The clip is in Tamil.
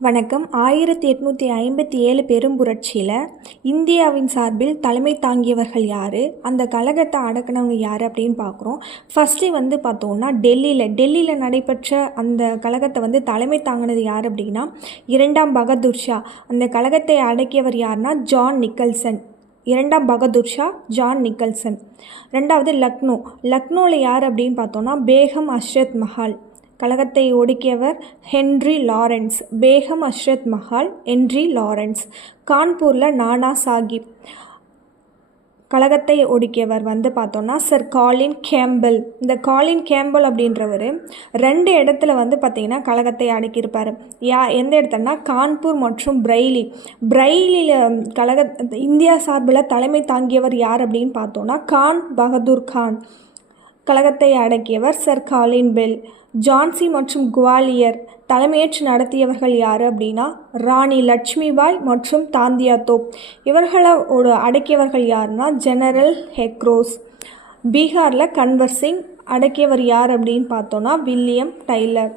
வணக்கம். 1857 பெரும்புரட்சியில் இந்தியாவின் சார்பில் தலைமை தாங்கியவர்கள் யார், அந்த கழகத்தை அடக்குனவங்க யார் அப்படின்னு பார்க்குறோம். ஃபஸ்ட்டு பார்த்தோன்னா டெல்லியில் நடைபெற்ற அந்த கழகத்தை தலைமை தாங்கினது யார் அப்படின்னா இரண்டாம் பகதூர் ஷா. அந்த கழகத்தை அடக்கியவர் யாருன்னா ஜான் நிக்கல்சன். இரண்டாம் பகதூர் ஷா ஜான் நிக்கல்சன். ரெண்டாவது லக்னோவில் யார் அப்படின்னு பார்த்தோன்னா பேகம் அஷ்ரத் மஹால். கழகத்தை ஒடுக்கியவர் Henry Lawrence. Begum Hazrat Mahal, Henry Lawrence. கான்பூரில் நானா சாஹிப். கழகத்தை ஒடுக்கியவர் பார்த்தோன்னா சர் காலின் கேம்பல். இந்த காலின் கேம்பல் அப்படின்றவர் 2 இடத்துல பார்த்திங்கன்னா கழகத்தை அடக்கியிருப்பார். எந்த இடத்துலனா கான்பூர் மற்றும் பிரெய்லியில் இந்தியா சார்பில் தலைமை தாங்கியவர் யார் அப்படின்னு பார்த்தோன்னா கான் பகதூர் கான். கழகத்தை அடக்கியவர் சர் காலின் பெல். ஜான்சி மற்றும் குவாலியர் தலைமையேற்று நடத்தியவர்கள் யார் அப்படின்னா ராணி லட்சுமிபாய் மற்றும் தாந்தியா தோப். இவர்களோட அடக்கியவர்கள் யாருன்னா ஜெனரல் ஹெக்ரோஸ். பீகாரில் கன்வர் சிங். அடக்கியவர் யார் அப்படின்னு பார்த்தோன்னா வில்லியம் டைலர்.